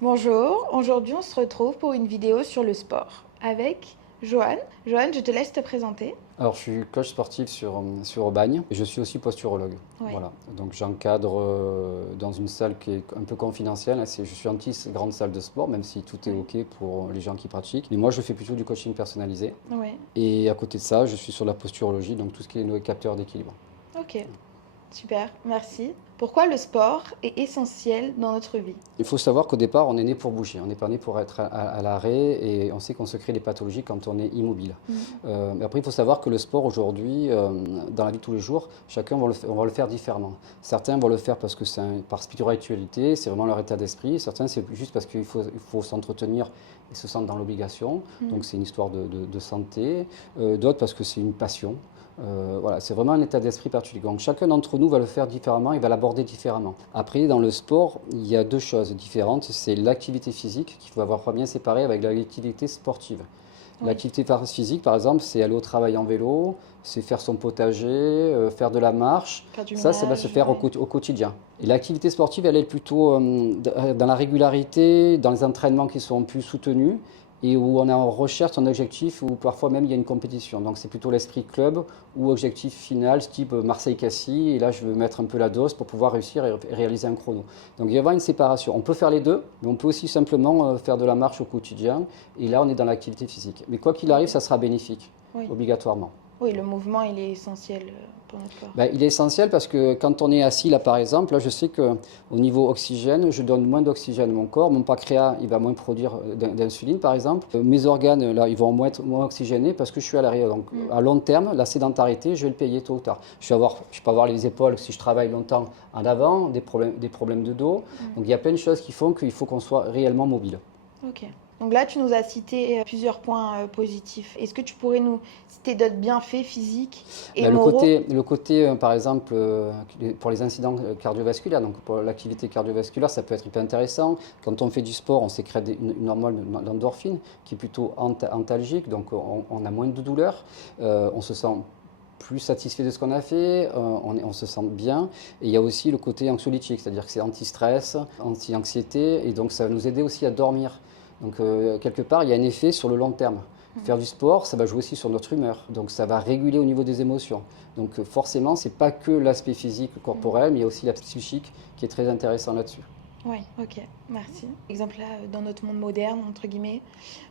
Bonjour, aujourd'hui on se retrouve pour une vidéo sur le sport avec Johan. Johan, je te laisse te présenter. Alors, je suis coach sportif sur Aubagne et je suis aussi posturologue. Oui. Voilà. Donc, j'encadre dans une salle qui est un peu confidentielle. Je suis anti-grande salle de sport, même si tout est Oui. OK pour les gens qui pratiquent. Mais moi, je fais plutôt du coaching personnalisé. Oui. Et à côté de ça, je suis sur la posturologie, donc tout ce qui est nos capteurs d'équilibre. Ok, super, merci. Pourquoi le sport est essentiel dans notre vie? Il faut savoir qu'au départ, on est né pour bouger. On n'est pas né pour être à l'arrêt et on sait qu'on se crée des pathologies quand on est immobile. Mais après, il faut savoir que le sport aujourd'hui, dans la vie de tous les jours, chacun on va le faire différemment. Certains vont le faire parce que par spiritualité, c'est vraiment leur état d'esprit. Certains, c'est juste parce il faut s'entretenir et se sentent dans l'obligation. Donc, c'est une histoire de santé. D'autres parce que c'est une passion. Voilà, c'est vraiment un état d'esprit particulier. Donc chacun d'entre nous va le faire différemment, il va l'aborder différemment. Après, dans le sport, il y a deux choses différentes. C'est l'activité physique qu'il faut avoir bien séparée avec l'activité sportive. Oui. L'activité physique, par exemple, c'est aller au travail en vélo, c'est faire son potager, faire de la marche. Faire du Ça va ménage, se faire ouais. au quotidien. Et l'activité sportive, elle est plutôt dans la régularité, dans les entraînements qui sont plus soutenus et où on est en recherche, un objectif, où parfois même il y a une compétition. Donc c'est plutôt l'esprit club ou objectif final, type Marseille-Cassis, et là je veux mettre un peu la dose pour pouvoir réussir et réaliser un chrono. Donc il y avoir une séparation. On peut faire les deux, mais on peut aussi simplement faire de la marche au quotidien, et là on est dans l'activité physique. Mais quoi qu'il arrive, ça sera bénéfique, Oui. obligatoirement. Oui, le mouvement, il est essentiel pour notre corps. Ben, il est essentiel parce que quand on est assis là par exemple, là je sais qu'au niveau oxygène, je donne moins d'oxygène à mon corps, mon pancréas il va moins produire d'insuline par exemple, mes organes là ils vont moins oxygénés parce que je suis à l'arrière. Donc à long terme, la sédentarité je vais le payer tôt ou tard. Je peux avoir les épaules si je travaille longtemps en avant, des problèmes de dos. Donc il y a plein de choses qui font qu'il faut qu'on soit réellement mobile. Ok. Donc là, tu nous as cité plusieurs points positifs. Est-ce que tu pourrais nous citer d'autres bienfaits physiques et Ben, moraux? le côté par exemple, pour les incidents cardiovasculaires, donc pour l'activité cardiovasculaire, ça peut être hyper intéressant. Quand on fait du sport, on sécrète une hormone, l'endorphine, qui est plutôt antalgique, donc on a moins de douleur, on se sent plus satisfait de ce qu'on a fait, on se sent bien. Et il y a aussi le côté anxiolytique, c'est-à-dire que c'est anti-stress, anti-anxiété, et donc ça va nous aider aussi à dormir. Donc quelque part, il y a un effet sur le long terme. Faire du sport, ça va jouer aussi sur notre humeur, donc ça va réguler au niveau des émotions. Donc forcément, c'est pas que l'aspect physique, corporel, mais il y a aussi l'aspect psychique qui est très intéressant là-dessus. Oui, ok, merci. Exemple là, dans notre monde moderne, entre guillemets,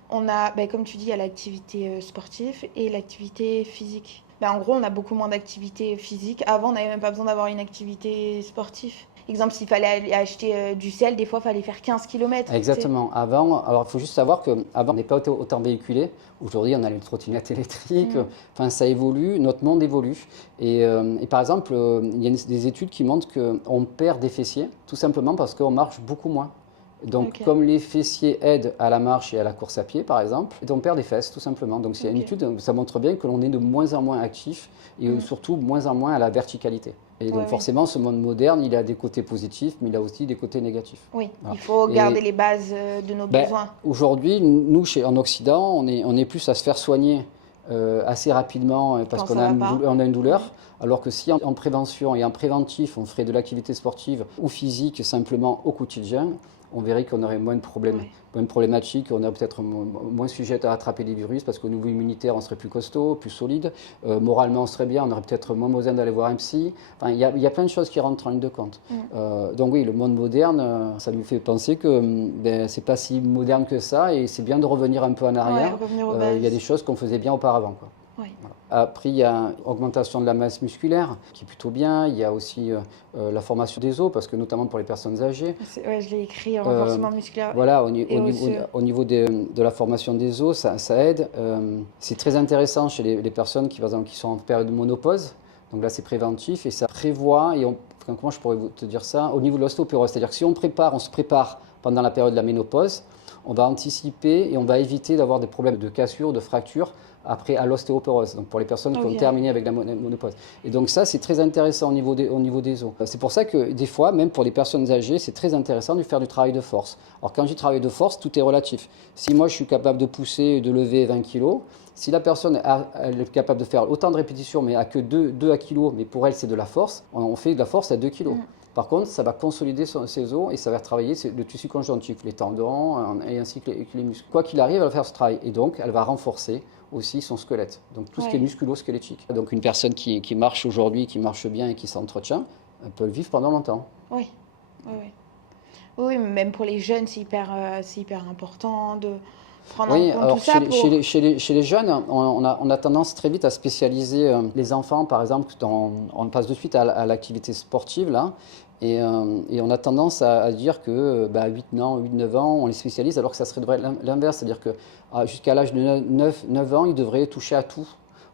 on a, ben, comme tu dis, il y a l'activité sportive et l'activité physique. Ben, en gros, on a beaucoup moins d'activité physique. Avant, on n'avait même pas besoin d'avoir une activité sportive. Exemple, s'il fallait aller acheter du sel, des fois, il fallait faire 15 km. Exactement. Avant, alors il faut juste savoir qu'avant, on n'est pas autant véhiculé. Aujourd'hui, on a les trottinettes électriques. Enfin, ça évolue, notre monde évolue. Et par exemple, il y a des études qui montrent qu'on perd des fessiers, tout simplement parce qu'on marche beaucoup moins. Donc, Ok. comme les fessiers aident à la marche et à la course à pied, par exemple, on perd des fesses, tout simplement. Donc, c'est une Ok. étude, ça montre bien que l'on est de moins en moins actif et surtout moins en moins à la verticalité. Et donc, Ouais, oui. forcément, ce monde moderne, il a des côtés positifs, mais il a aussi des côtés négatifs. Oui, Voilà. il faut garder Et les bases de nos ben, besoins. aujourd'hui, nous, en Occident, on est plus à se faire soigner assez rapidement parce Quand qu'on ça va pas. on a une douleur. Alors que si en prévention et en préventif, on ferait de l'activité sportive ou physique simplement au quotidien, on verrait qu'on aurait moins de problèmes, Ouais. moins de problématiques, on est peut-être moins sujet à attraper des virus parce qu'au niveau immunitaire, on serait plus costaud, plus solide. Moralement, on serait bien, on aurait peut-être moins besoin d'aller voir un psy. Enfin, il y a plein de choses qui rentrent en ligne de compte. Donc oui, le monde moderne, ça nous fait penser que c'est pas si moderne que ça et c'est bien de revenir un peu en Ouais, arrière. revenir aux Il y a des bases. choses qu'on faisait bien auparavant, quoi. Ouais. Voilà. Après, il y a une augmentation de la masse musculaire qui est plutôt bien. Il y a aussi la formation des os, parce que notamment pour les personnes âgées. Ouais, je l'ai écrit, Euh, renforcement musculaire voilà, et osseux. au niveau de la formation des os, ça aide. C'est très intéressant chez les personnes qui, par exemple, qui sont en période de ménopause. Donc là, c'est préventif et ça prévoit, enfin, comment je pourrais te dire ça, au niveau de l'ostéoporose. C'est-à-dire que si on se prépare pendant la période de la ménopause, on va anticiper et on va éviter d'avoir des problèmes de cassure, de fracture après à l'ostéoporose, donc pour les personnes qui ont Ok. terminé avec la ménopause. Et donc ça, c'est très intéressant au niveau des os. C'est pour ça que des fois, même pour les personnes âgées, c'est très intéressant de faire du travail de force. Alors quand je dis travail de force, tout est relatif. Si moi, je suis capable de pousser et de lever 20 kg, si la personne elle est capable de faire autant de répétitions, mais à que 2 à kg, mais pour elle, c'est de la force, on fait de la force à 2 kg. Par contre, ça va consolider ses os et ça va travailler le tissu conjonctif, les tendons et ainsi que les muscles. Quoi qu'il arrive, elle va faire ce travail et donc elle va renforcer aussi son squelette, donc tout ce qui est musculo-squelettique. Donc une personne qui marche aujourd'hui, qui marche bien et qui s'entretient, elle peut le vivre pendant longtemps. Oui, oui, oui. Oui, mais même pour les jeunes, c'est hyper important de prendre en compte alors tout ça. Chez les jeunes, on a tendance très vite à spécialiser les enfants, par exemple, on passe de suite à l'activité sportive, là, et on a tendance à dire que 8 ans, 8-9 ans, on les spécialise, alors que ça serait l'inverse, c'est-à-dire que jusqu'à l'âge de 9 ans, ils devraient toucher à tout.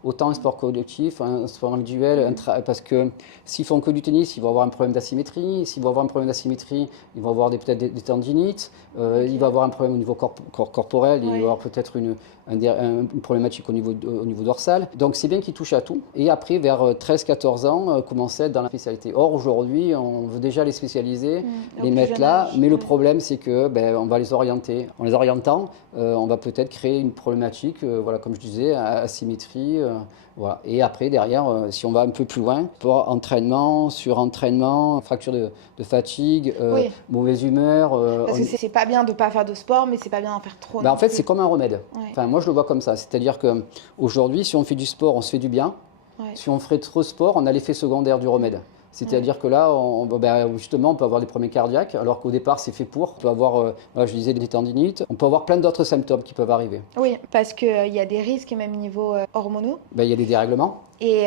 Autant un sport collectif, un sport individuel, parce que s'ils font que du tennis, ils vont avoir un problème d'asymétrie. S'ils vont avoir un problème d'asymétrie, ils vont avoir peut-être des tendinites. Il va avoir un problème au niveau corporel, il va avoir peut-être une problématique au niveau dorsal. Donc c'est bien qu'ils touchent à tout. Et après, vers 13-14 ans, commencer à être dans la spécialité. Or, aujourd'hui, on veut déjà les spécialiser, les mettre là. Mais le problème, c'est que on va les orienter. En les orientant, on va peut-être créer une problématique, comme je disais, asymétrie. Voilà. Et après, derrière, si on va un peu plus loin, pour entraînement, surentraînement, fracture de fatigue, mauvaise humeur. Parce que c'est pas bien de ne pas faire de sport, mais c'est pas bien d'en faire trop. En fait, c'est comme un remède. Ouais. Enfin, moi, je le vois comme ça. C'est-à-dire qu'aujourd'hui, si on fait du sport, on se fait du bien. Ouais. Si on ferait trop de sport, on a l'effet secondaire du remède. C'est-à-dire que là, justement, on peut avoir des problèmes cardiaques, alors qu'au départ, c'est fait pour. On peut avoir, je disais, des tendinites. On peut avoir plein d'autres symptômes qui peuvent arriver. Oui, parce qu'il y a des risques, même niveau hormonaux. Il y a des dérèglements. Et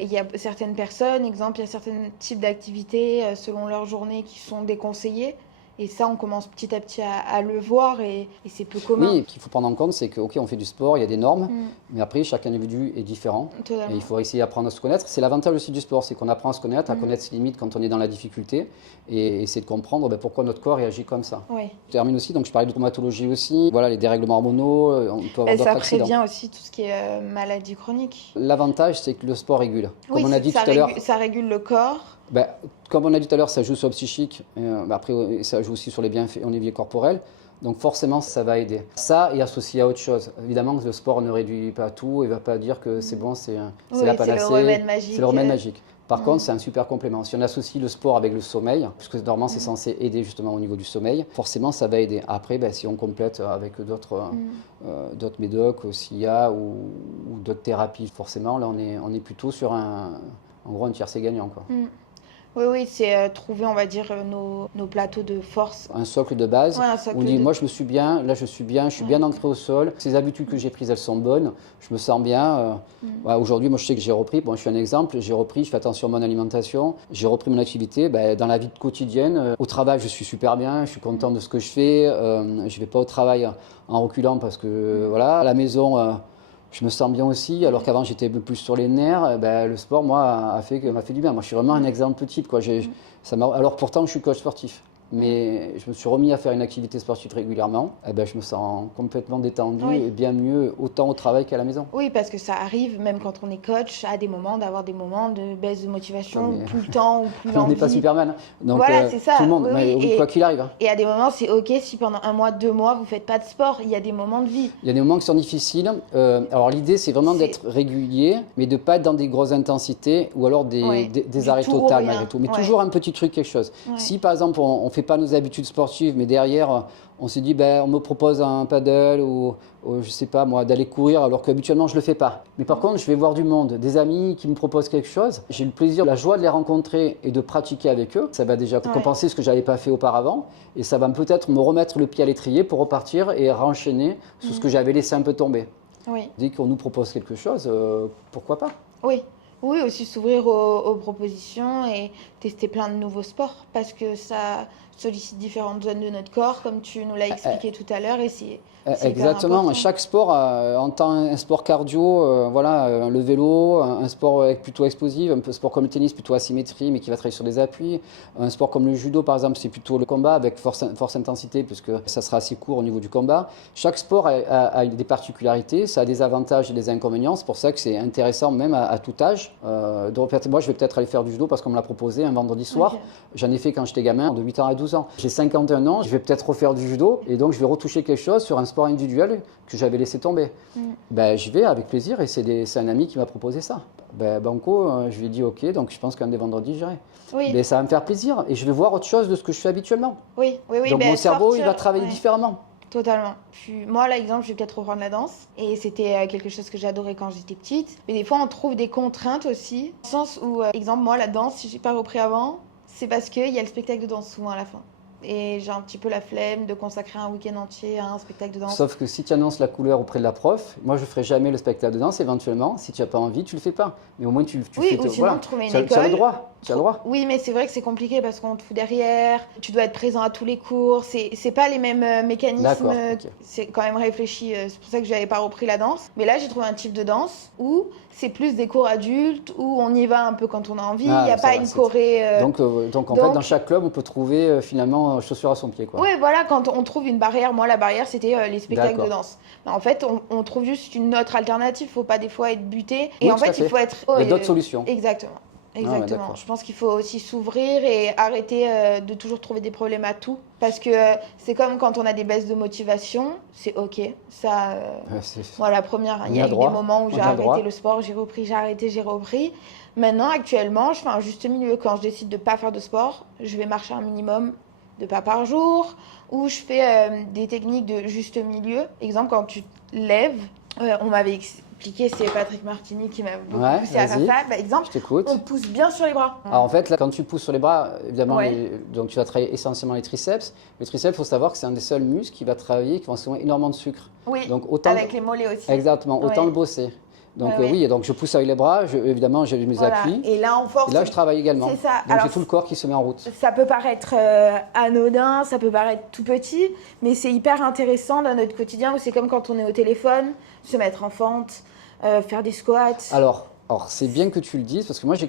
il y a certaines personnes, exemple, il y a certains types d'activités selon leur journée qui sont déconseillées. Et ça, on commence petit à petit à le voir et c'est peu commun. Oui, et qu'il faut prendre en compte, c'est que, on fait du sport, il y a des normes, mais après, chaque individu est différent. Totalement. Et il faut essayer d'apprendre à se connaître. C'est l'avantage aussi du sport, c'est qu'on apprend à se connaître, à connaître ses limites quand on est dans la difficulté et essayer de comprendre pourquoi notre corps réagit comme ça. Oui. Je termine aussi, donc je parlais de traumatologie aussi, voilà, les dérèglements hormonaux, on peut avoir d'autres accidents. Ça prévient aussi tout ce qui est maladie chronique. L'avantage, c'est que le sport régule. Comme on a dit tout à l'heure, ça régule le corps. Comme on a dit tout à l'heure, ça joue sur le psychique, après ça joue aussi sur les bienfaits au niveau corporel, donc forcément ça va aider. Ça est associé à autre chose. Évidemment que le sport ne réduit pas tout et ne va pas dire que c'est bon, c'est la panacée, c'est le remède magique. C'est le remède magique. Par contre, c'est un super complément. Si on associe le sport avec le sommeil, puisque normalement c'est censé aider justement au niveau du sommeil, forcément ça va aider. Après, si on complète avec d'autres médocs, SIA ou d'autres thérapies, forcément là on est plutôt sur en gros un tiercé gagnant, quoi. Oui, c'est trouver, on va dire, nos plateaux de force. Un socle de base. On dit, moi je me suis bien, là je suis bien ancré au sol. Ces habitudes que j'ai prises, elles sont bonnes. Je me sens bien. Aujourd'hui, moi je sais que j'ai repris. Bon, je suis un exemple. J'ai repris, je fais attention à mon alimentation. J'ai repris mon activité. Dans la vie quotidienne, au travail, je suis super bien. Je suis content de ce que je fais. Je ne vais pas au travail en reculant parce que, à la maison... je me sens bien aussi, alors qu'avant j'étais un peu plus sur les nerfs. Le sport, moi, m'a fait du bien. Moi, je suis vraiment un exemple type, quoi. Alors pourtant, je suis coach sportif. Mais je me suis remis à faire une activité sportive régulièrement. Je me sens complètement détendu et bien mieux, autant au travail qu'à la maison. Oui, parce que ça arrive, même quand on est coach, à des moments d'avoir des moments de baisse de motivation, tout le temps, ou plus l'envie. On n'est pas Superman. Donc, voilà, c'est ça. Tout le monde, quoi qu'il arrive. Et à des moments, c'est OK si pendant 1 mois, 2 mois, vous ne faites pas de sport. Il y a des moments de vie. Il y a des moments qui sont difficiles. Alors l'idée, c'est vraiment d'être régulier, mais de ne pas être dans des grosses intensités ou alors des arrêts totaux malgré tout. Mais toujours un petit truc, quelque chose. Si par exemple, on fait pas nos habitudes sportives, mais derrière, on se dit, on me propose un paddle ou je sais pas moi, d'aller courir, alors qu'habituellement je le fais pas. Mais par contre, je vais voir du monde, des amis qui me proposent quelque chose. J'ai le plaisir, la joie de les rencontrer et de pratiquer avec eux. Ça va déjà compenser ce que j'avais pas fait auparavant, et ça va peut-être me remettre le pied à l'étrier pour repartir et renchaîner sur ce que j'avais laissé un peu tomber. Dès qu'on nous propose quelque chose, pourquoi pas? Oui, aussi s'ouvrir aux propositions et tester plein de nouveaux sports parce que ça sollicite différentes zones de notre corps, comme tu nous l'as expliqué tout à l'heure. Et c'est exactement. Chaque sport, en tant un sport cardio, le vélo, un sport plutôt explosif, un sport comme le tennis plutôt asymétrie, mais qui va travailler sur des appuis. Un sport comme le judo, par exemple, c'est plutôt le combat avec force intensité, puisque ça sera assez court au niveau du combat. Chaque sport a des particularités, ça a des avantages et des inconvénients. C'est pour ça que c'est intéressant même à tout âge. Donc, moi, je vais peut-être aller faire du judo parce qu'on me l'a proposé un vendredi soir. J'en ai fait quand j'étais gamin, de 8 ans à 12 ans. J'ai 51 ans, je vais peut-être refaire du judo et donc je vais retoucher quelque chose sur un sport individuel que j'avais laissé tomber. J'y vais avec plaisir et c'est un ami qui m'a proposé ça. Ben, banco, je lui ai dit ok, donc je pense qu'un des vendredis, j'irai. Oui, Mais ça va me faire plaisir et je vais voir autre chose de ce que je fais habituellement. oui, oui, oui. Donc Ben, mon cerveau, il va sortir, travailler ouais. différemment. Totalement. Moi, là, exemple, je vais peut-être reprendre la danse. Et c'était quelque chose que j'adorais quand j'étais petite. Mais des fois, on trouve des contraintes aussi. Dans le sens où, exemple, moi, la danse, si j'ai pas repris avant, c'est parce qu'il y a le spectacle de danse souvent à la fin. Et j'ai un petit peu la flemme de consacrer un week-end entier à un spectacle de danse. Sauf que si tu annonces la couleur auprès de la prof, moi je ferai jamais le spectacle de danse éventuellement. Si tu n'as pas envie, tu le fais pas. Mais au moins tu Oui, fais. ou sinon, Voilà. trouver une Tu as le école. droit. Tu as le droit. Oui, mais c'est vrai que c'est compliqué parce qu'on te fout derrière, tu dois être présent à tous les cours, c'est pas les mêmes mécanismes, D'accord, ok. c'est quand même réfléchi, c'est pour ça que j'avais pas repris la danse. Mais là, j'ai trouvé un type de danse où c'est plus des cours adultes, où on y va un peu quand on a envie, il Ah, n'y a ça pas va, une c'est- choré. Donc en fait, dans chaque club, on peut trouver finalement chaussures à son pied, quoi. Oui, voilà, quand on trouve une barrière, moi la barrière c'était les spectacles de D'accord. danse. Mais en fait, on trouve juste une autre alternative, faut pas des fois être buté. Et Oui, en tout à fait, il fait. faut être. Il y a d'autres solutions. Exactement. ouais, Exactement. d'accord. Je pense qu'il faut aussi s'ouvrir et arrêter de toujours trouver des problèmes à tout. Parce que c'est comme quand on a des baisses de motivation, c'est ok. Ça, moi, la première, On il y y a a eu des droit. moments où On j'ai y a droit. arrêté le sport, j'ai repris, j'ai arrêté, j'ai repris. Maintenant, actuellement, je fais un juste milieu. Quand je décide de ne pas faire de sport, je vais marcher un minimum de pas par jour, ou je fais des techniques de juste milieu. Exemple, quand tu te lèves, on m'avait expliqué, c'est Patrick Martini qui m'a beaucoup Ouais, poussé à faire vas-y. ça. Bah, exemple, Je t'écoute. on pousse bien sur les bras. Alors en fait, là, quand tu pousses sur les bras, évidemment, Ouais. donc tu vas travailler essentiellement les triceps. Le triceps, il faut savoir que c'est un des seuls muscles qui va travailler, qui va consommer énormément de sucre. Oui, Donc autant avec les mollets aussi. exactement, autant Ouais. le bosser. Donc Ouais, ouais. oui, donc je pousse avec les bras, évidemment j'ai mes Voilà. appuis. Et là, on force. Et là, je travaille également. C'est ça. Donc Alors, j'ai tout le corps qui se met en route. ça peut paraître anodin, ça peut paraître tout petit, mais c'est hyper intéressant dans notre quotidien où c'est comme quand on est au téléphone, se mettre en fente, faire des squats. Alors c'est bien que tu le dises parce que moi j'ai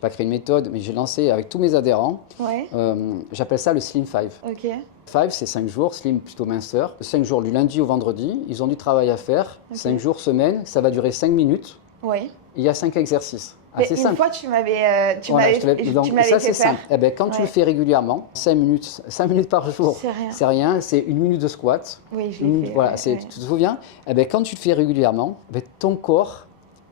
pas créé une méthode, mais j'ai lancé avec tous mes adhérents. Ouais, J'appelle ça le Slim 5. ok. 5, c'est 5 jours, Slim plutôt minceur. 5 jours du lundi au vendredi, ils ont du travail à faire. Ok. 5 jours semaine, ça va durer 5 minutes. Ouais. Et il y a 5 exercices. Mais C'est une simple. fois, tu m'avais Voilà, donc, tu m'avais ça, fait c'est faire. simple. Eh ben, quand tu le Ouais. fais régulièrement, 5 minutes par jour, C'est rien. c'est rien, c'est 1 minute de squat. Oui, je Une l'ai minute, fait. voilà, ouais. tu te souviens? Eh ben, quand tu le fais régulièrement, ton corps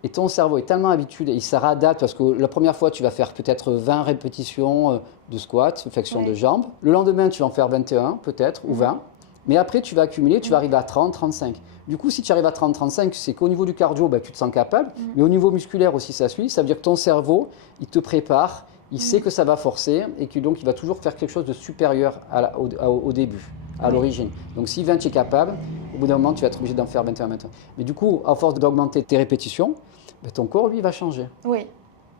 et ton cerveau est tellement habitué, il se réadapte parce que la première fois, tu vas faire peut-être 20 répétitions de squat, flexion Ouais. de jambes. Le lendemain, tu vas en faire 21 peut-être, ou 20. Mais après, tu vas accumuler, tu vas arriver à 30, 35. Du coup, si tu arrives à 30, 35, c'est qu'au niveau du cardio, tu te sens capable. Mais au niveau musculaire aussi, ça suit. Ça veut dire que ton cerveau, il te prépare, il sait que ça va forcer et que donc il va toujours faire quelque chose de supérieur au début, à l'origine. Donc si 20, tu es capable, au bout d'un moment, tu vas être obligé d'en faire 21, 21. Mais du coup, à force d'augmenter tes répétitions, ton corps, lui, va changer. Oui.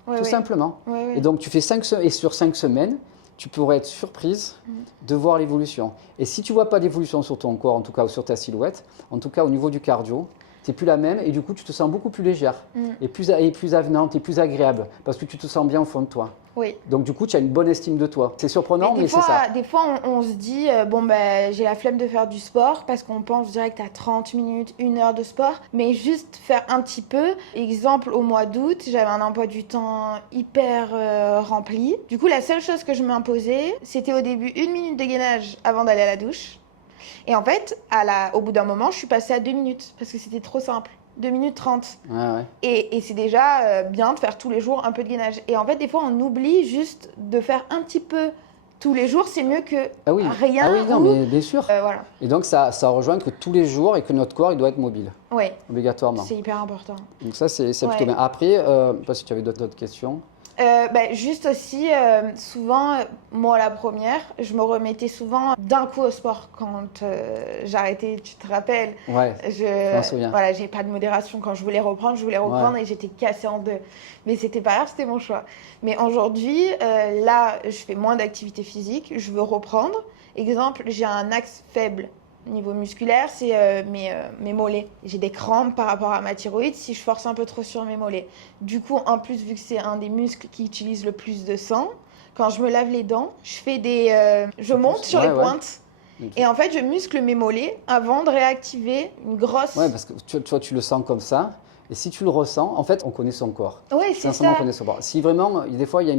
Oui, Tout oui. simplement. Oui, oui. Et donc, tu fais 5 semaines, et sur 5 semaines, tu pourrais être surprise de voir l'évolution. Et si tu ne vois pas d'évolution sur ton corps, en tout cas, ou sur ta silhouette, en tout cas, au niveau du cardio, tu n'es plus la même et du coup, tu te sens beaucoup plus légère et plus avenante et plus agréable parce que tu te sens bien au fond de toi. Oui. Donc, du coup, tu as une bonne estime de toi. C'est surprenant, mais c'est ça. Des fois, on se dit, bon, ben, j'ai la flemme de faire du sport parce qu'on pense direct à 30 minutes, 1 heure de sport, mais juste faire un petit peu. Exemple, au mois d'août, j'avais un emploi du temps hyper rempli. Du coup, la seule chose que je m'imposais, c'était au début 1 minute de gainage avant d'aller à la douche. Et en fait, au bout d'un moment, je suis passée à 2 minutes parce que c'était trop simple. 2 minutes 30. Ouais, ouais. Et c'est déjà bien de faire tous les jours un peu de gainage. Et en fait, des fois, on oublie juste de faire un petit peu tous les jours. C'est mieux que rien. Ah oui, non, mais bien sûr. Voilà. Et donc, ça rejoint que tous les jours et que notre corps, il doit être mobile, Oui, obligatoirement. c'est hyper important. Donc ça, c'est Ouais. plutôt bien. Après, je ne sais pas si tu avais d'autres questions. Juste aussi, souvent, moi la première, je me remettais souvent d'un coup au sport quand j'arrêtais, tu te rappelles. Ouais, je m'en souviens. Voilà, j'ai pas de modération quand je voulais reprendre et j'étais cassée en deux. Mais c'était pas grave, c'était mon choix. Mais aujourd'hui, là, je fais moins d'activité physique, je veux reprendre. Exemple, j'ai un axe faible. Niveau musculaire, c'est mes mollets. J'ai des crampes par rapport à ma thyroïde si je force un peu trop sur mes mollets. Du coup, en plus, vu que c'est un des muscles qui utilise le plus de sang, quand je me lave les dents, je monte sur les pointes. Et en fait, je muscle mes mollets avant de réactiver une grosse... Ouais, parce que toi, tu le sens comme ça. Et si tu le ressens, en fait, on connaît son corps. Oui, c'est Sincèrement, ça. on connaît son corps. Si vraiment, des fois, il y a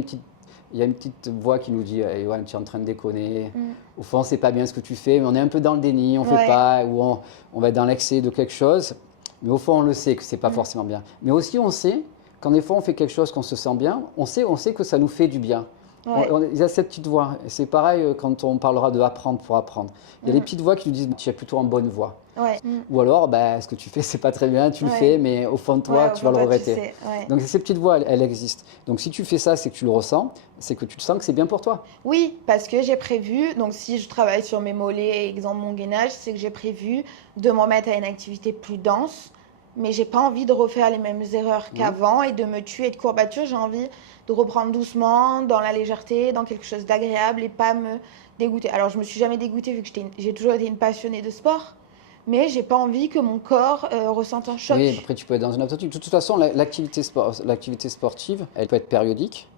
une petite voix qui nous dit hey, ouais, tu es en train de déconner. Au fond, c'est pas bien ce que tu fais, mais on est un peu dans le déni, on fait pas, ou on va être dans l'excès de quelque chose. Mais au fond, on le sait que c'est pas forcément bien. Mais aussi, on sait, quand des fois on fait quelque chose qu'on se sent bien, on sait que ça nous fait du bien. Ouais. Il y a cette petite voix. Et c'est pareil quand on parlera de apprendre pour apprendre. Il y a des petites voix qui nous disent tu es plutôt en bonne voie. Ouais. Ou alors, ce que tu fais, c'est pas très bien, tu le fais, mais au fond de toi, Ouais, tu vas le regretter. Tu sais, ouais. Donc ces petites voix, elles existent. Donc si tu fais ça, c'est que tu le ressens, c'est que tu le sens que c'est bien pour toi. Oui, parce que j'ai prévu, donc si je travaille sur mes mollets, exemple mon gainage, c'est que j'ai prévu de me remettre à une activité plus dense, mais j'ai pas envie de refaire les mêmes erreurs qu'avant et de me tuer de courbatures. J'ai envie de reprendre doucement, dans la légèreté, dans quelque chose d'agréable et pas me dégoûter. Alors je me suis jamais dégoûtée vu que j'ai toujours été une passionnée de sport, mais j'ai pas envie que mon corps ressente un choc. Oui, après tu peux être dans une attitude. De toute façon, l'activité sportive, elle peut être périodique.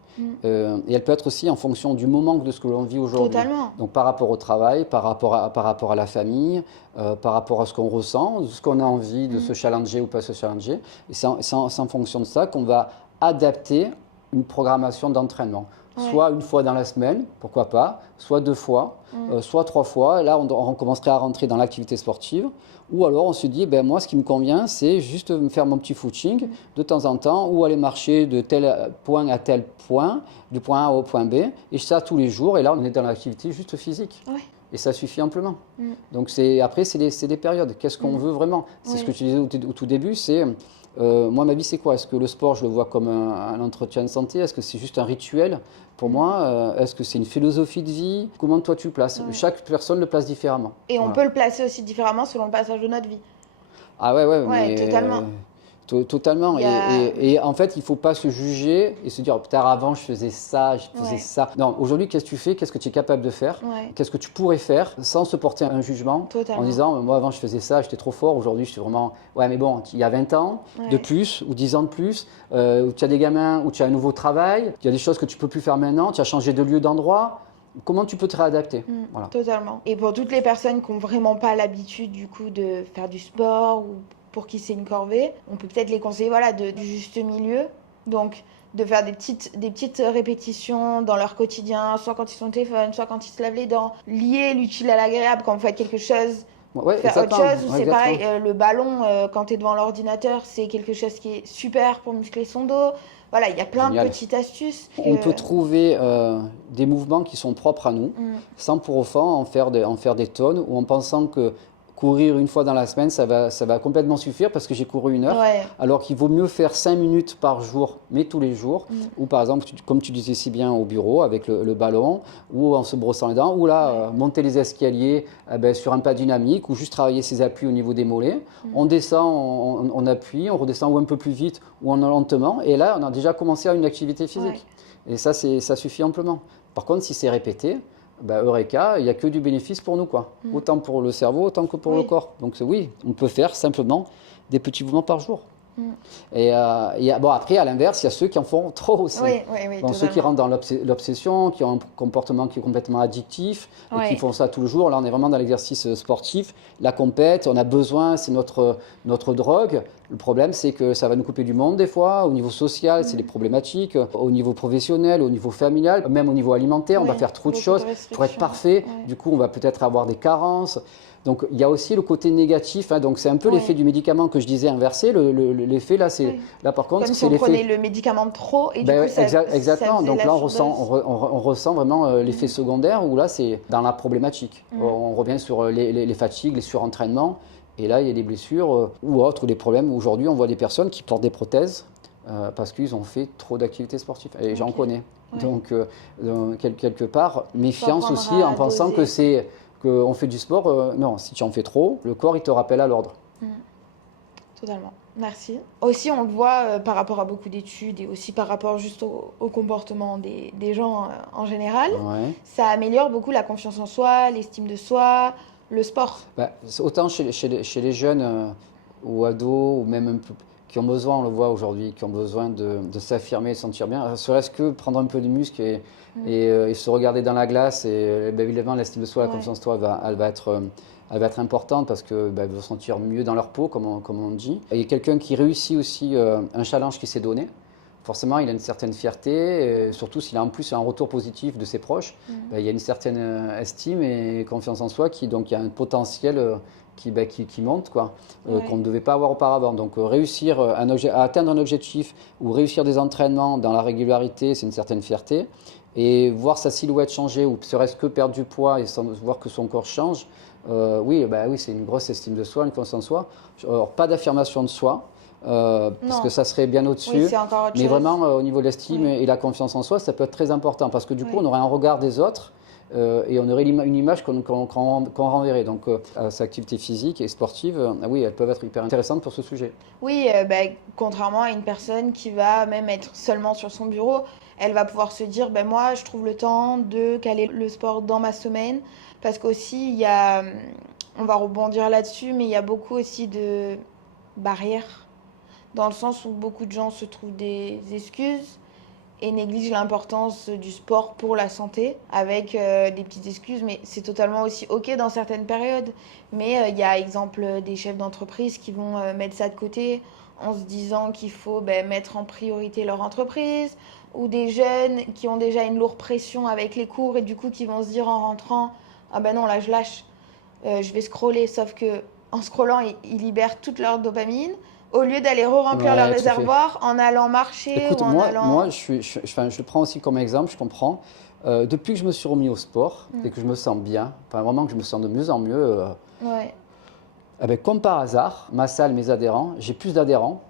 Et elle peut être aussi en fonction du moment de ce que l'on vit aujourd'hui. Totalement. Donc par rapport au travail, par rapport à la famille, par rapport à ce qu'on ressent, de ce qu'on a envie de se challenger ou pas se challenger. Et c'est en fonction de ça qu'on va adapter une programmation d'entraînement. Ouais. Soit une fois dans la semaine, pourquoi pas, soit 2 fois, soit 3 fois. Et là, on commencerait à rentrer dans l'activité sportive. Ou alors, on se dit, moi, ce qui me convient, c'est juste me faire mon petit footing de temps en temps ou aller marcher de tel point à tel point, du point A au point B. Et ça tous les jours. Et là, on est dans l'activité juste physique. Ouais. Et ça suffit amplement. Donc, après, c'est des périodes. Qu'est-ce qu'on veut vraiment? C'est ce que tu disais au tout début, c'est... moi, ma vie, c'est quoi? Est-ce que le sport, je le vois comme un entretien de santé? Est-ce que c'est juste un rituel pour moi? Est-ce que c'est une philosophie de vie? Comment toi, tu le places? Chaque personne le place différemment. Et on peut le placer aussi différemment selon le passage de notre vie. Ah ouais, Ouais, mais... totalement. Totalement. Et en fait, il ne faut pas se juger et se dire, putain, avant, je faisais ça, je faisais ça. Non, aujourd'hui, qu'est-ce que tu fais? Qu'est-ce que tu es capable de faire? Qu'est-ce que tu pourrais faire sans se porter un jugement? Totalement. En disant, moi, avant, je faisais ça, j'étais trop fort. Aujourd'hui, je suis vraiment... Ouais, mais bon, il y a 20 ans de plus ou 10 ans de plus, où tu as des gamins, où tu as un nouveau travail, il y a des choses que tu ne peux plus faire maintenant, tu as changé de lieu, d'endroit. Comment tu peux te réadapter? Voilà. Totalement. Et pour toutes les personnes qui n'ont vraiment pas l'habitude du coup de faire du sport ou pour qui c'est une corvée, on peut peut-être les conseiller du juste milieu. Donc de faire des petites répétitions dans leur quotidien, soit quand ils sont au téléphone, soit quand ils se lavent les dents. Lier l'utile à l'agréable quand vous faites quelque chose. Faire autre chose, c'est pareil, le ballon, quand tu es devant l'ordinateur, c'est quelque chose qui est super pour muscler son dos. Voilà, il y a plein de petites astuces. On peut trouver des mouvements qui sont propres à nous, sans pour autant en faire des tonnes, ou en pensant que courir une fois dans la semaine, ça va complètement suffire parce que j'ai couru 1 heure, alors qu'il vaut mieux faire 5 minutes par jour, mais tous les jours, ou par exemple, comme tu disais si bien au bureau, avec le ballon, ou en se brossant les dents, ou là, monter les escaliers sur un pas dynamique, ou juste travailler ses appuis au niveau des mollets. On descend, on appuie, on redescend ou un peu plus vite, ou lentement, et là, on a déjà commencé à une activité physique. Et ça suffit amplement. Par contre, si c'est répété, Eureka, il n'y a que du bénéfice pour nous, quoi. Autant pour le cerveau, autant que pour le corps. Donc oui, on peut faire simplement des petits mouvements par jour. Et après, à l'inverse, il y a ceux qui en font trop aussi. Donc, ceux qui rentrent dans l'obsession, qui ont un comportement qui est complètement addictif, et qui font ça tout le jour. Là, on est vraiment dans l'exercice sportif, la compète, on a besoin, c'est notre drogue. Le problème, c'est que ça va nous couper du monde des fois, au niveau social, c'est des problématiques, au niveau professionnel, au niveau familial, même au niveau alimentaire, on va faire trop de choses pour être parfait. Du coup, on va peut-être avoir des carences. Donc, il y a aussi le côté négatif. Donc, c'est un peu l'effet du médicament que je disais inversé. L'effet, là, c'est là par contre, comme c'est si on l'effet. prenait le médicament de trop et du coup, exactement. ça Donc là, on ressent vraiment l'effet secondaire où là, c'est dans la problématique. On revient sur les fatigues, les surentraînements. Et là, il y a des blessures ou autres, ou des problèmes. Aujourd'hui, on voit des personnes qui portent des prothèses parce qu'ils ont fait trop d'activités sportives. Et j'en connais. Donc, quelque part, méfiance aussi en pensant que c'est... qu'on fait du sport, non, si tu en fais trop, le corps, il te rappelle à l'ordre. Totalement. Merci. Aussi, on le voit par rapport à beaucoup d'études et aussi par rapport juste au comportement des gens en général. Ça améliore beaucoup la confiance en soi, l'estime de soi, le sport. Autant chez les jeunes ou ados, ou même un peu, qui ont besoin, on le voit aujourd'hui, qui ont besoin de s'affirmer, de se sentir bien, serait-ce que prendre un peu de muscle et se regarder dans la glace, et évidemment l'estime de soi, la confiance en soi, elle va être importante parce qu'ils vont se sentir mieux dans leur peau, comme on dit. Et quelqu'un qui réussit aussi un challenge qui s'est donné, forcément, il a une certaine fierté, et surtout s'il a en plus un retour positif de ses proches, ben, il y a une certaine estime et confiance en soi, donc il y a un potentiel qui monte, quoi, qu'on ne devait pas avoir auparavant. Donc réussir à atteindre un objectif ou réussir des entraînements dans la régularité, c'est une certaine fierté. Et voir sa silhouette changer ou serait-ce que perdre du poids et voir que son corps change, oui, c'est une grosse estime de soi, une confiance en soi. Alors, pas d'affirmation de soi, parce que ça serait bien au-dessus. Oui, c'est encore autre mais chose. Vraiment, au niveau de l'estime et la confiance en soi, ça peut être très important parce que du coup, on aurait un regard des autres et on aurait une image qu'on renverrait. Donc, sa activité physique et sportive, oui, elles peuvent être hyper intéressantes pour ce sujet. Oui, contrairement à une personne qui va même être seulement sur son bureau, elle va pouvoir se dire, moi, je trouve le temps de caler le sport dans ma semaine, parce qu'aussi, il y a, on va rebondir là-dessus, mais il y a beaucoup aussi de barrières, dans le sens où beaucoup de gens se trouvent des excuses et négligent l'importance du sport pour la santé, avec des petites excuses, mais c'est totalement aussi OK dans certaines périodes. Mais il y a, exemple, des chefs d'entreprise qui vont mettre ça de côté en se disant qu'il faut mettre en priorité leur entreprise, ou des jeunes qui ont déjà une lourde pression avec les cours et du coup qui vont se dire en rentrant, ah ben non, là je lâche, je vais scroller, sauf que en scrollant, ils libèrent toute leur dopamine au lieu d'aller remplir leur réservoir en allant marcher. Écoute, ou en allant... moi je le prends aussi comme exemple, je comprends. Depuis que je me suis remis au sport et que je me sens bien, vraiment que je me sens de mieux en mieux, comme par hasard, ma salle, mes adhérents, j'ai plus d'adhérents.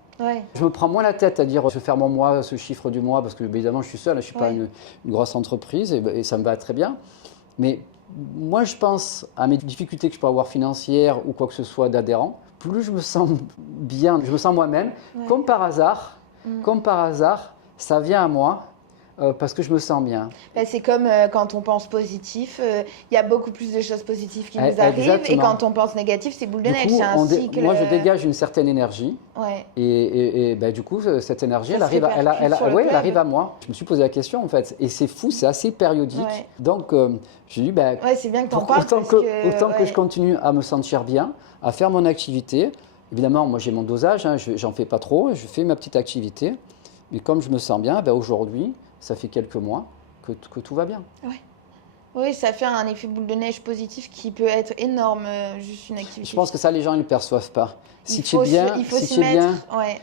Je me prends moins la tête à dire je vais faire mon mois, ce chiffre du mois, parce que évidemment je suis seul, je ne suis pas une grosse entreprise et ça me va très bien. Mais moi je pense à mes difficultés que je peux avoir financières ou quoi que ce soit d'adhérents. Plus je me sens bien, je me sens moi-même, comme par hasard, ça vient à moi parce que je me sens bien. C'est comme quand on pense positif, il y a beaucoup plus de choses positives qui nous arrivent. Exactement. Et quand on pense négatif, c'est boule de neige, c'est un cycle. Moi, je dégage une certaine énergie. Et du coup, cette énergie, elle arrive à moi. Je me suis posé la question, en fait. Et c'est fou, c'est assez périodique. Donc, j'ai dit, c'est bien que t'en parles. Autant que je continue à me sentir bien, à faire mon activité. Évidemment, moi, j'ai mon dosage, j'en fais pas trop. Je fais ma petite activité. Mais comme je me sens bien, aujourd'hui, ça fait quelques mois que tout va bien. Oui, ça fait un effet boule de neige positif qui peut être énorme, juste une activité. Je pense que ça, les gens ne le perçoivent pas. Si tu es bien,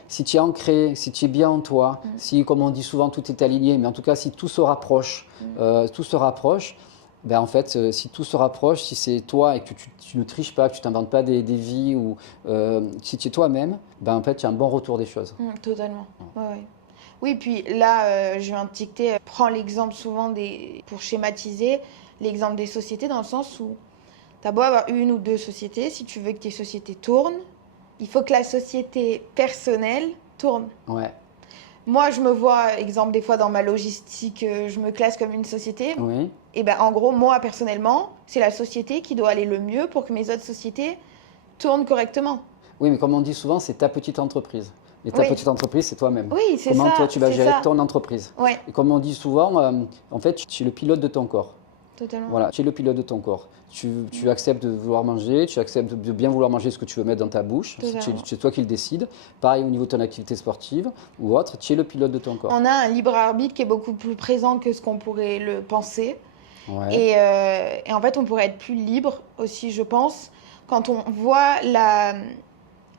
si tu es ancré, si tu es bien en toi, si, comme on dit souvent, tout est aligné, mais en tout cas, si tout se rapproche, en fait, si tout se rapproche, si c'est toi et que tu ne triches pas, que tu t'inventes pas des vies, ou si tu es toi-même, en fait, tu as un bon retour des choses. Totalement. Oui, puis là, je viens de dicter, prends l'exemple souvent pour schématiser, l'exemple des sociétés dans le sens où tu as beau avoir une ou deux sociétés, si tu veux que tes sociétés tournent, il faut que la société personnelle tourne. Moi, je me vois, exemple, des fois dans ma logistique, je me classe comme une société. Et en gros, moi, personnellement, c'est la société qui doit aller le mieux pour que mes autres sociétés tournent correctement. Oui, mais comme on dit souvent, c'est ta petite entreprise. Et ta petite entreprise, c'est toi-même. Oui, c'est ça. Comment toi, tu vas gérer ton entreprise. Et comme on dit souvent, en fait, tu es le pilote de ton corps. Totalement. Voilà, tu es le pilote de ton corps. Tu acceptes de vouloir manger, tu acceptes de bien vouloir manger ce que tu veux mettre dans ta bouche. C'est toi qui le décides. Pareil au niveau de ton activité sportive ou autre, tu es le pilote de ton corps. On a un libre arbitre qui est beaucoup plus présent que ce qu'on pourrait le penser. Et en fait, on pourrait être plus libre aussi, je pense, quand on voit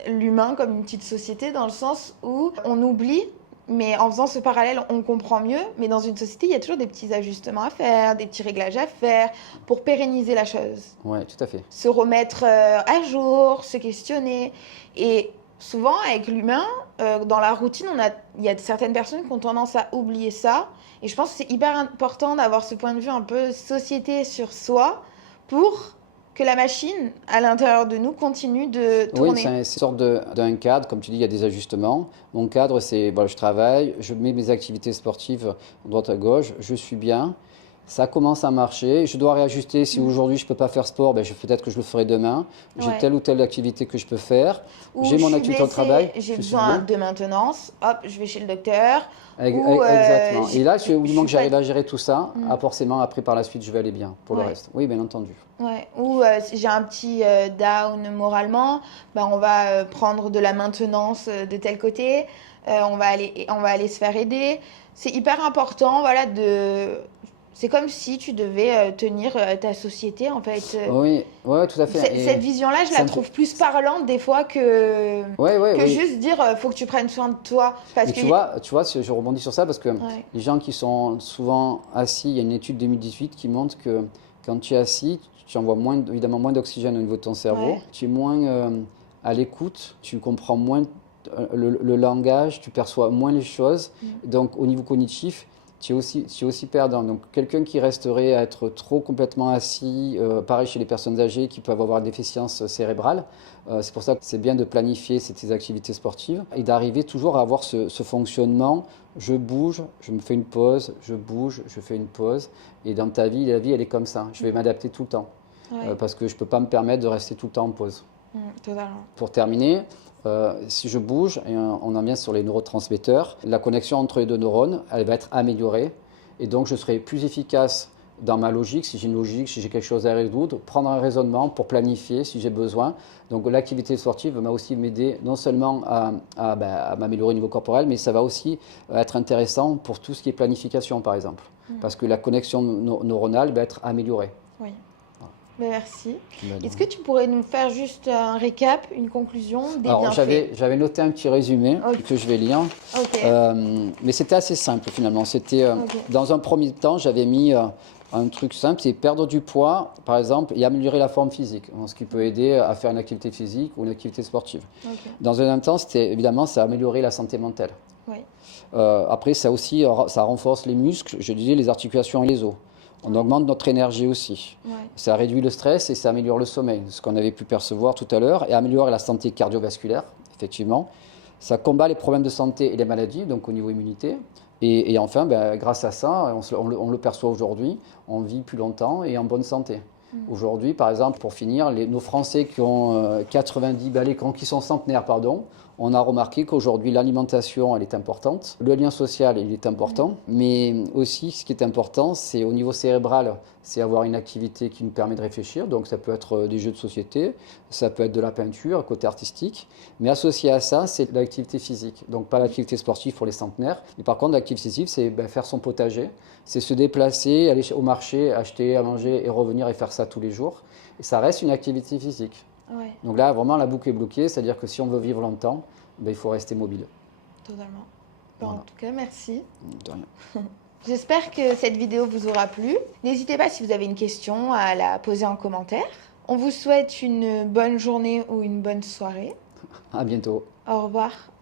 l'humain comme une petite société, dans le sens où on oublie, mais en faisant ce parallèle, on comprend mieux. Mais dans une société, il y a toujours des petits ajustements à faire, des petits réglages à faire pour pérenniser la chose. Oui, tout à fait. Se remettre à jour, se questionner. Et souvent, avec l'humain, dans la routine, il y a certaines personnes qui ont tendance à oublier ça. Et je pense que c'est hyper important d'avoir ce point de vue un peu société sur soi pour que la machine, à l'intérieur de nous, continue de tourner. Oui, c'est une sorte d'un cadre. Comme tu dis, il y a des ajustements. Mon cadre, c'est je travaille, je mets mes activités sportives à droite à gauche, je suis bien. Ça commence à marcher. Je dois réajuster. Si aujourd'hui je ne peux pas faire sport, ben, peut-être que je le ferai demain. J'ai Ouais. telle ou telle activité que je peux faire. Ou J'ai je mon suis activité au blessée, travail. j'ai Je suis besoin bien. de maintenance, hop, je vais chez le docteur. Ou Exactement. Et là, du je moment suis que pas... j'arrive à gérer tout ça, Mm. forcément, après, par la suite, je vais aller bien pour le Ouais. reste. Oui, bien entendu. Ouais. Ou si j'ai un petit down moralement, ben on va prendre de la maintenance de tel côté, on va aller se faire aider. C'est hyper important, voilà, de... C'est comme si tu devais tenir ta société, en fait. Oui, ouais, tout à fait. Cette Et vision-là, je la ça me fait... trouve plus parlante des fois Ouais, ouais, que oui. juste dire faut que tu prennes soin de toi. Parce Mais que... tu vois, je rebondis sur ça parce que Ouais, les gens qui sont souvent assis, il y a une étude 2018 qui montre que quand tu es assis, tu envoies évidemment moins d'oxygène au niveau de ton cerveau, ouais. tu es moins à l'écoute, tu comprends moins le langage, tu perçois moins les choses. Mm. Donc au niveau cognitif, tu es aussi perdant. Donc quelqu'un qui resterait à être trop complètement assis, pareil chez les personnes âgées qui peuvent avoir des déficiences cérébrales, c'est pour ça que c'est bien de planifier ces activités sportives et d'arriver toujours à avoir ce fonctionnement. Je bouge, je me fais une pause, je bouge, je fais une pause. Et dans ta vie, la vie, elle est comme ça. Je vais m'adapter tout le temps Ouais. parce que je ne peux pas me permettre de rester tout le temps en pause. Totalement. Pour terminer, si je bouge, et on en vient sur les neurotransmetteurs, la connexion entre les deux neurones, elle va être améliorée. Et donc, je serai plus efficace dans ma logique, si j'ai une logique, si j'ai quelque chose à résoudre, prendre un raisonnement pour planifier si j'ai besoin. Donc, l'activité sportive va aussi m'aider non seulement à m'améliorer au niveau corporel, mais ça va aussi être intéressant pour tout ce qui est planification, par exemple. Parce que la connexion neuronale va être améliorée. Oui. Ben, merci. Ben, Est-ce que tu pourrais nous faire juste un récap, une conclusion des Alors, bienfaits? j'avais noté un petit résumé Ok. que je vais lire. Ok. Mais c'était assez simple finalement. C'était Ok. dans un premier temps, j'avais mis un truc simple, c'est perdre du poids, par exemple, et améliorer la forme physique, ce qui peut aider à faire une activité physique ou une activité sportive. Ok. Dans un deuxième temps, c'était évidemment, ça améliorer la santé mentale. Oui. Après, ça aussi, ça renforce les muscles, je disais les articulations et les os. On augmente notre énergie aussi. Ouais. Ça réduit le stress et ça améliore le sommeil, ce qu'on avait pu percevoir tout à l'heure, et améliore la santé cardiovasculaire, effectivement. Ça combat les problèmes de santé et les maladies, donc au niveau immunité. Et enfin, grâce à ça, on le perçoit aujourd'hui, on vit plus longtemps et en bonne santé. Aujourd'hui, par exemple, pour finir, nos Français qui ont 90 balais, qui sont centenaires, pardon, on a remarqué qu'aujourd'hui, l'alimentation, elle est importante. Le lien social, il est important. Mais aussi, ce qui est important, c'est au niveau cérébral, c'est avoir une activité qui nous permet de réfléchir. Donc, ça peut être des jeux de société, ça peut être de la peinture, côté artistique. Mais associé à ça, c'est l'activité physique. Donc, pas l'activité sportive pour les centenaires. Mais par contre, l'activité physique, c'est faire son potager. C'est se déplacer, aller au marché, acheter à manger et revenir et faire ça tous les jours. Et ça reste une activité physique. Ouais, Donc là, vraiment, la boucle est bloquée, c'est-à-dire que si on veut vivre longtemps, il faut rester mobile. totalement. Bon, Voilà. en tout cas, merci. De rien. J'espère que cette vidéo vous aura plu. N'hésitez pas si vous avez une question à la poser en commentaire. On vous souhaite une bonne journée ou une bonne soirée. À bientôt. Au revoir.